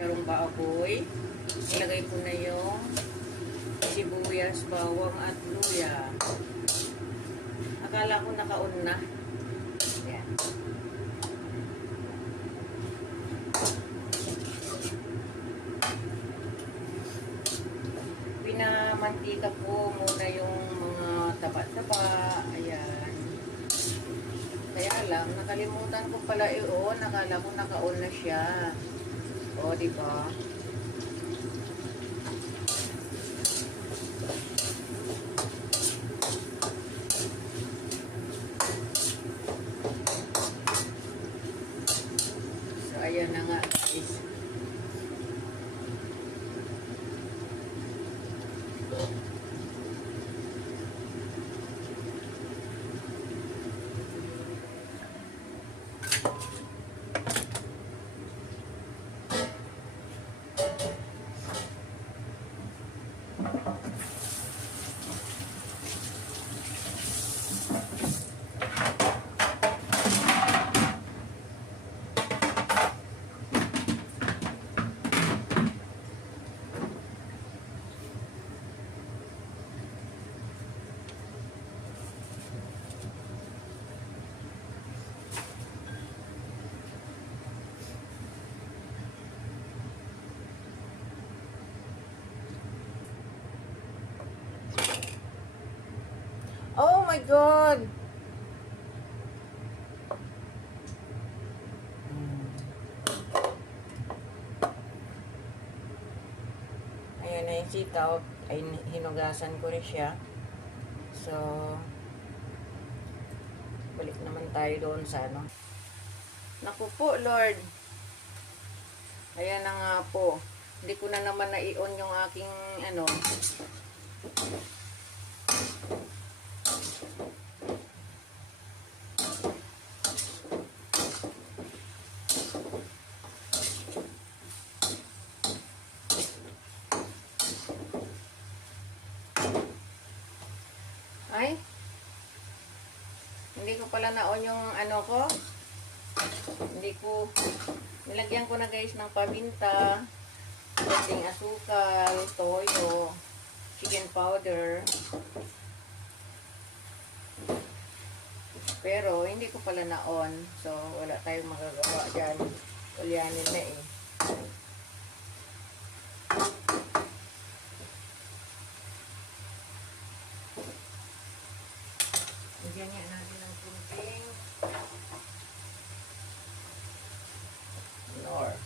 Sarong baboy. Ilagay ko na yung sibuyas, bawang at luya. Akala ko naka-on na. Ayan. Pinamantika ko muna yung mga taba-taba. Ayan. Kaya lang, nakalimutan ko pala i-on. Akala ko naka-on na siya. O, diba? So, ayan na nga, guys. Oh my God! Ayan na yung sitaw. Ay, hinugasan ko rin siya. So, balik naman tayo doon sa ano. Naku po, Lord. Ayan na nga po. Hindi ko na naman na-i-on yung aking ano. Ay, hindi ko pala na-on yung ano ko. Hindi ko, nilagyan ko na guys ng paminta, konting asukal, toyo, chicken powder. Pero, hindi ko pala na-on. So, wala tayong magagawa dyan. Ulyanin na eh. Ganyan natin ang kunting nor.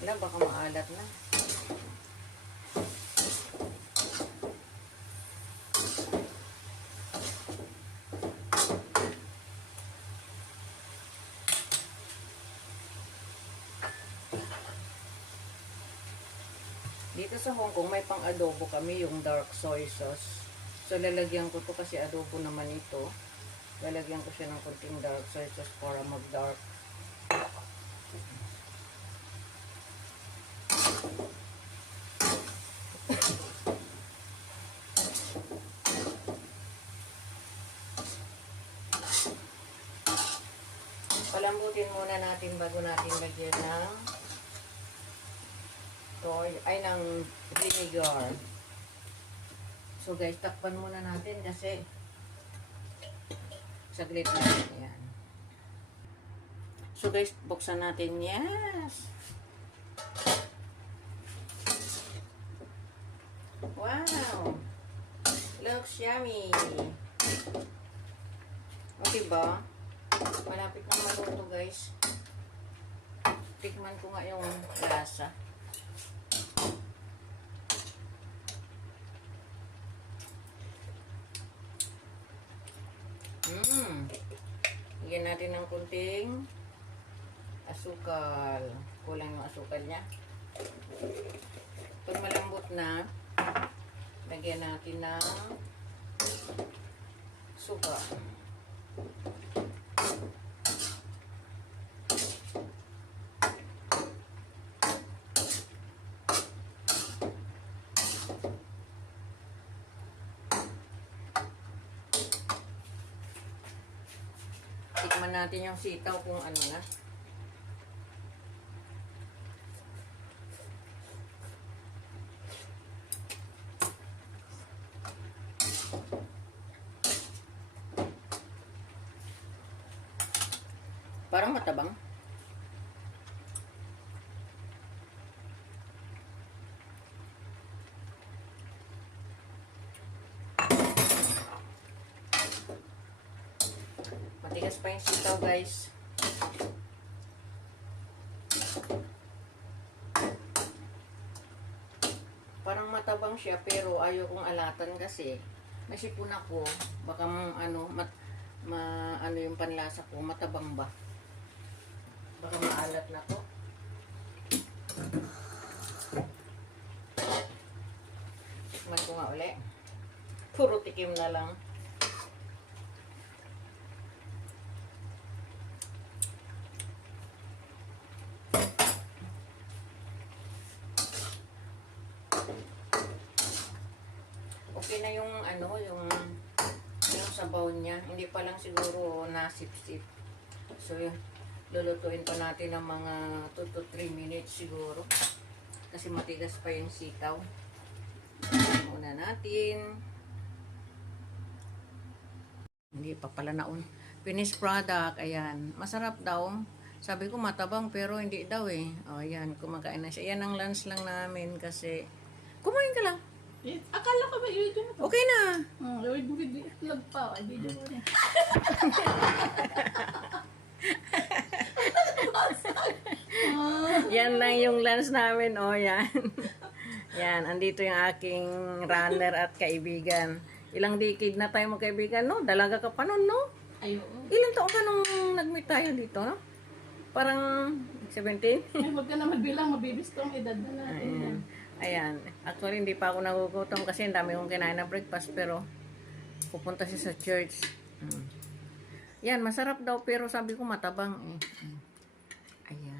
Wala, baka maalat na. Dito sa Hong Kong, may pang-adobo kami, yung dark soy sauce. So, lalagyan ko to kasi adobo naman ito. Lalagyan ko siya ng konting dark soy sauce para mag-dark. Palambutin muna natin bago natin lagyan ng ng vinegar. So guys, takpan muna natin kasi saglit lang. Ayan. So guys, buksan natin. Yes! Wow! Looks yummy! O diba? Malapit na maluto to guys. Tikman ko nga yung lasa. Lagyan natin ng kunting asukal. Kulang yung asukal niya. Pag malambot na, lagyan natin ng suka. Tikman natin yung sitaw kung ano na. Parang matabang. Matigas pa yung sitaw, guys. Parang matabang siya, pero ayaw kong alatan kasi may sipon ako. Baka ano, ano yung panlasa ko, matabang ba? Baka maalat na to. Tikman ko nga uli. Puro tikim na lang. Okay na yung ano, yung sabaw niya. Hindi pa lang siguro nasip-sip. So yun. Lulutuin pa natin ng mga 2 to 3 minutes siguro. Kasi matigas pa yung sitaw. Muna natin. Hindi pa pala naun. Finished product. Ayan. Masarap daw. Sabi ko matabang pero hindi daw eh. O ayan. Kumakain na siya. Yan ang lunch lang namin kasi kumain ka lang. Akala ko ba i-video na to? Okay na. Video itlog pa. Video ko na. Yan lang yung lunch namin, oh, yan. Yan, andito yung aking runner at kaibigan. Ilang decade na tayo magkaibigan, no? Dalaga ka pa nun, no? Ayo. Ilang taon ka nung nag-meet tayo dito, no? Parang 17? Ay, huwag ka na magbilang, mabibis tong edad na natin. Ayan. Ayan. Actually, hindi pa ako nagugutom kasi ang dami kong kinain na breakfast, pero pupunta siya sa church. Yan, masarap daw, pero sabi ko matabang eh. Ayan.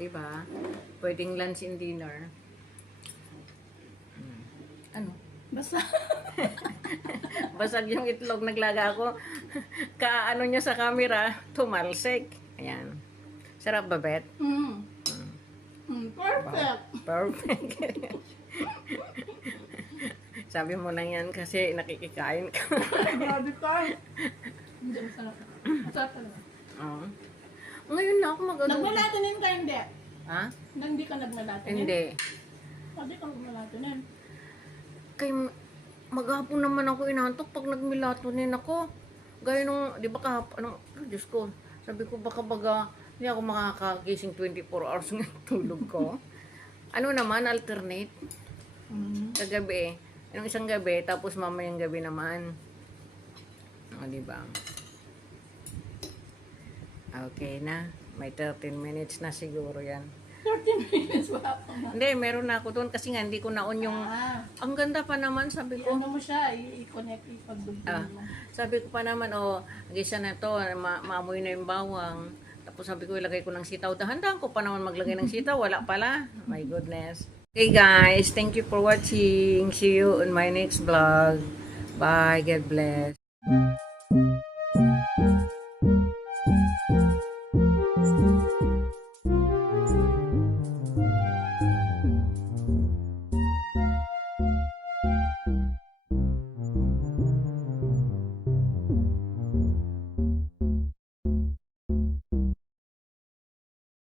Diba? Pwedeng lunch and dinner. Ano? Basta. Basag yung itlog, naglaga ako. Kaano niya sa camera, tumalsik. Ayan. Sarap ba, Bet? Perfect. Perfect. Sabi mo lang yan kasi nakikikain ka. Grabe ka. Hindi, masarap. Masarap talaga. Oh. Ngayon na ako mag-ano. Nagmalatinin ka, hindi? Ha? Hindi ka nagmalatinin? Hindi. Hindi ka nagmalatinin. Kay maghapon naman ako inantok pag nagmelatonin ako. Gaya nung, di ba kahapon, Diyos ko, sabi ko baka baga, hindi ako makakagising 24 hours ng tulog ko. Ano naman, alternate. Kagabi, yung isang gabi, tapos mamayang gabi naman. O, di ba? Okay na. May 13 minutes na siguro yan. 13 minutes ba? Hindi, meron na ako doon kasi nga hindi ko naon yung... Ang ganda pa naman, sabi ko. Ano mo siya, i-connect, ipagdugtong mo. Sabi ko pa naman, gisa na to, maamoy na yung bawang. Tapos sabi ko, ilagay ko ng sitaw. Dahan-dahan ko pa naman maglagay ng sitaw. Wala pala. My goodness. Okay guys, thank you for watching. See you on my next vlog. Bye. God bless.